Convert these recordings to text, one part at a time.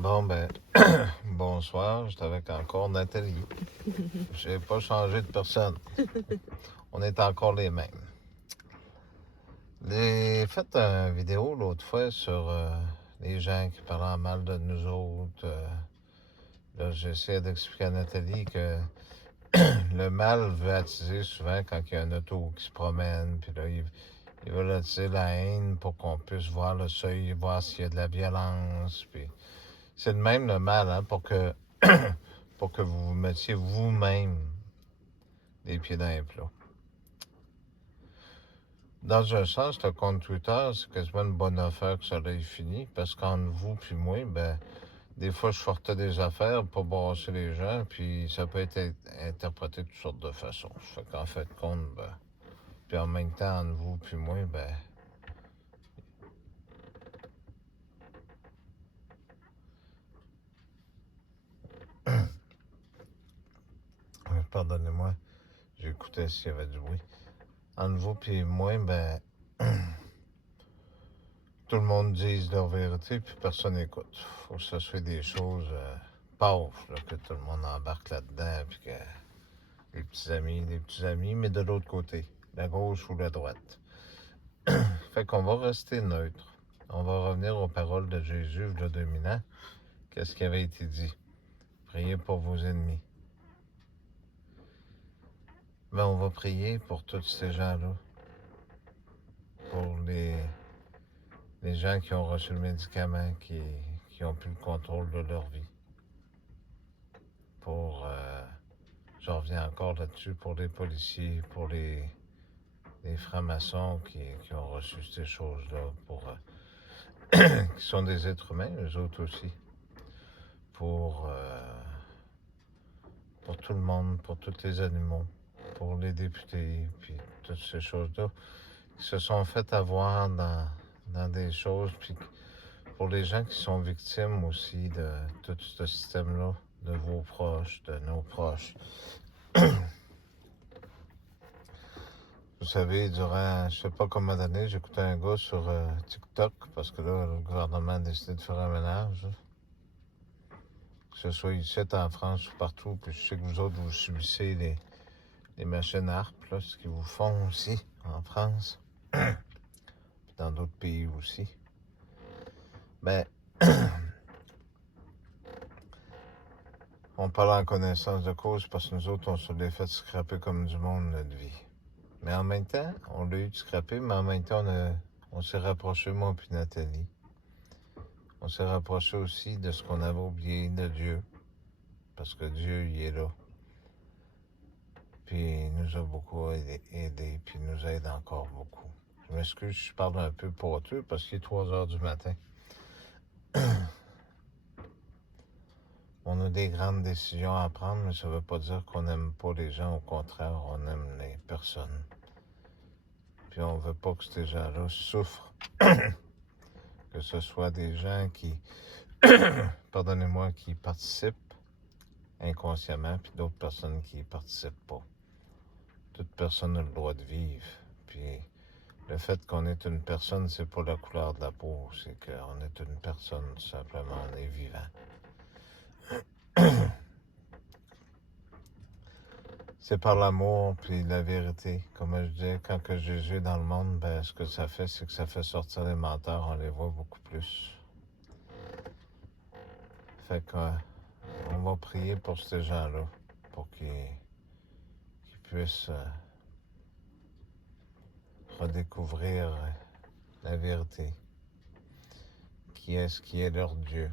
Bon, ben, bonsoir, j'étais avec encore Nathalie. J'ai pas changé de personne. On est encore les mêmes. J'ai fait une vidéo l'autre fois sur les gens qui parlaient mal de nous autres. Là, j'essaie d'expliquer à Nathalie que le mal veut attiser souvent quand il y a un auto qui se promène, puis là, ils veulent attiser la haine pour qu'on puisse voir le seuil, voir s'il y a de la violence, puis c'est de même le mal, hein, pour que vous vous mettiez vous-même les pieds dans les plats. Dans un sens, le compte Twitter, c'est quasiment une bonne affaire que ça ait fini, parce qu'entre vous puis moi, ben, des fois, je sortais des affaires pour brasser les gens, puis ça peut être interprété de toutes sortes de façons. Ça fait qu'en fait, compte, ben, puis en même temps, entre vous puis moi, ben, pardonnez-moi, j'écoutais s'il y avait du bruit. Entre vous puis moi, ben, tout le monde dise leur vérité, puis personne n'écoute. Faut que ça soit des choses pauvres, là, que tout le monde embarque là-dedans, puis que les petits amis, mais de l'autre côté, la gauche ou la droite. Fait qu'on va rester neutre. On va revenir aux paroles de Jésus, il y a 2000 ans. Qu'est-ce qui avait été dit? Priez pour vos ennemis. Ben, on va prier pour tous ces gens-là. Pour les gens qui ont reçu le médicament, qui ont plus le contrôle de leur vie. Pour, je reviens encore là-dessus, pour les policiers, pour les francs-maçons qui ont reçu ces choses-là, pour qui sont des êtres humains, eux autres aussi. Pour tout le monde, pour tous les animaux, pour les députés, puis toutes ces choses-là qui se sont fait avoir dans des choses, puis pour les gens qui sont victimes aussi de tout ce système-là, de vos proches, de nos proches. Vous savez, durant, je sais pas combien d'années, j'écoutais un gars sur TikTok, parce que là, le gouvernement a décidé de faire un ménage. Là. Que ce soit ici, en France ou partout, puis je sais que vous autres, vous subissez les machines ARP, là, ce qu'ils vous font aussi en France, puis dans d'autres pays aussi. Ben, on parle en connaissance de cause parce que nous autres, on se l'est fait scraper comme du monde notre vie. Mais en même temps, on l'a eu de scraper, mais en même temps, on s'est rapproché, moi puis Nathalie. On s'est rapproché aussi de ce qu'on avait oublié, de Dieu. Parce que Dieu, il est là. Puis il nous a beaucoup aidé, puis il nous aide encore beaucoup. Je m'excuse, je parle un peu poiteux parce qu'il est 3 heures du matin. On a des grandes décisions à prendre, mais ça ne veut pas dire qu'on n'aime pas les gens. Au contraire, on aime les personnes. Puis on ne veut pas que ces gens-là souffrent. Que ce soit des gens qui, pardonnez-moi, qui participent inconsciemment, puis d'autres personnes qui ne participent pas. Toute personne a le droit de vivre. Puis le fait qu'on est une personne, c'est pas la couleur de la peau, c'est qu'on est une personne, tout simplement, on est vivant. C'est par l'amour puis la vérité. Comme je dis, quand que Jésus est dans le monde, ben, ce que ça fait, c'est que ça fait sortir les menteurs, on les voit beaucoup plus. Fait qu'on va prier pour ces gens-là, pour qu'ils puissent redécouvrir la vérité. Qui est leur Dieu.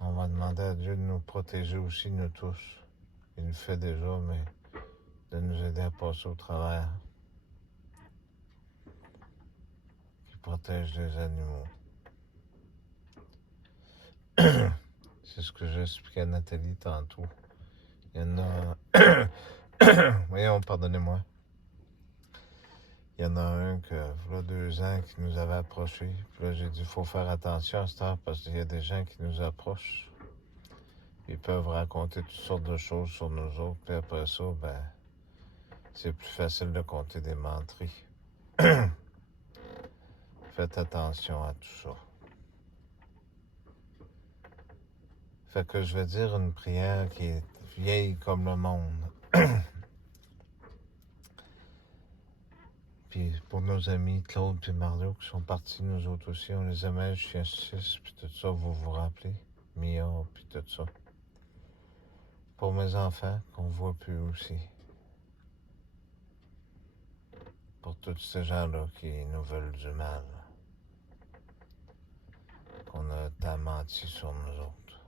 On va demander à Dieu de nous protéger aussi, nous tous. Il le fait déjà, mais de nous aider à passer au travers. Qui protège les animaux. C'est ce que j'expliquais à Nathalie tantôt. Il y en a... Voyons, pardonnez-moi. Il y en a un que, il y a 2 ans, qui nous avait approchés. Puis là, j'ai dit, il faut faire attention à cette heure parce qu'il y a des gens qui nous approchent. Ils peuvent raconter toutes sortes de choses sur nous autres. Puis après ça, ben, c'est plus facile de compter des menteries. Fait Faites attention à tout ça. Fait que je vais dire une prière qui est vieille comme le monde. Puis pour nos amis Claude et Mario qui sont partis, nous autres aussi, on les aimait jusqu'à 6, puis tout ça, vous vous rappelez? Mia, puis tout ça. Pour mes enfants, qu'on voit plus aussi. Pour tous ces gens-là qui nous veulent du mal. Qu'on a tant menti sur nous autres.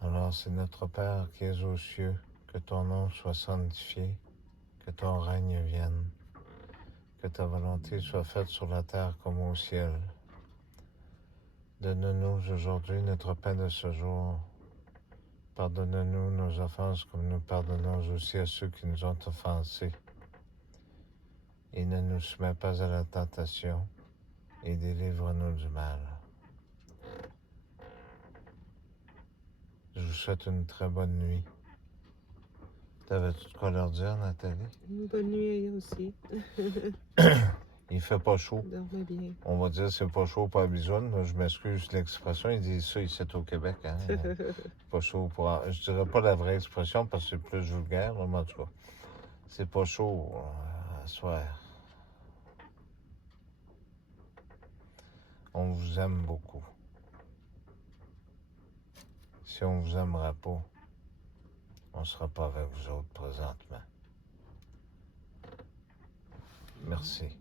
Alors c'est notre Père qui es aux cieux, que ton nom soit sanctifié, que ton règne vienne, que ta volonté soit faite sur la terre comme au ciel. Donne-nous aujourd'hui notre pain de ce jour. Pardonne-nous nos offenses comme nous pardonnons aussi à ceux qui nous ont offensés. Et ne nous soumets pas à la tentation, et délivre-nous du mal. Je vous souhaite une très bonne nuit. T'avais-tu de quoi leur dire, Nathalie? Une bonne nuit aussi. Il fait pas chaud. Dormez bien. On va dire c'est pas chaud pour la bisoune. Je m'excuse de l'expression. Ils disent ça ici au Québec. Hein? Pas chaud pour... Je dirais pas la vraie expression parce que c'est plus vulgaire, mais en tout cas. C'est pas chaud à soir. On vous aime beaucoup. Si on vous aimerait pas, on sera pas avec vous autres présentement. Merci.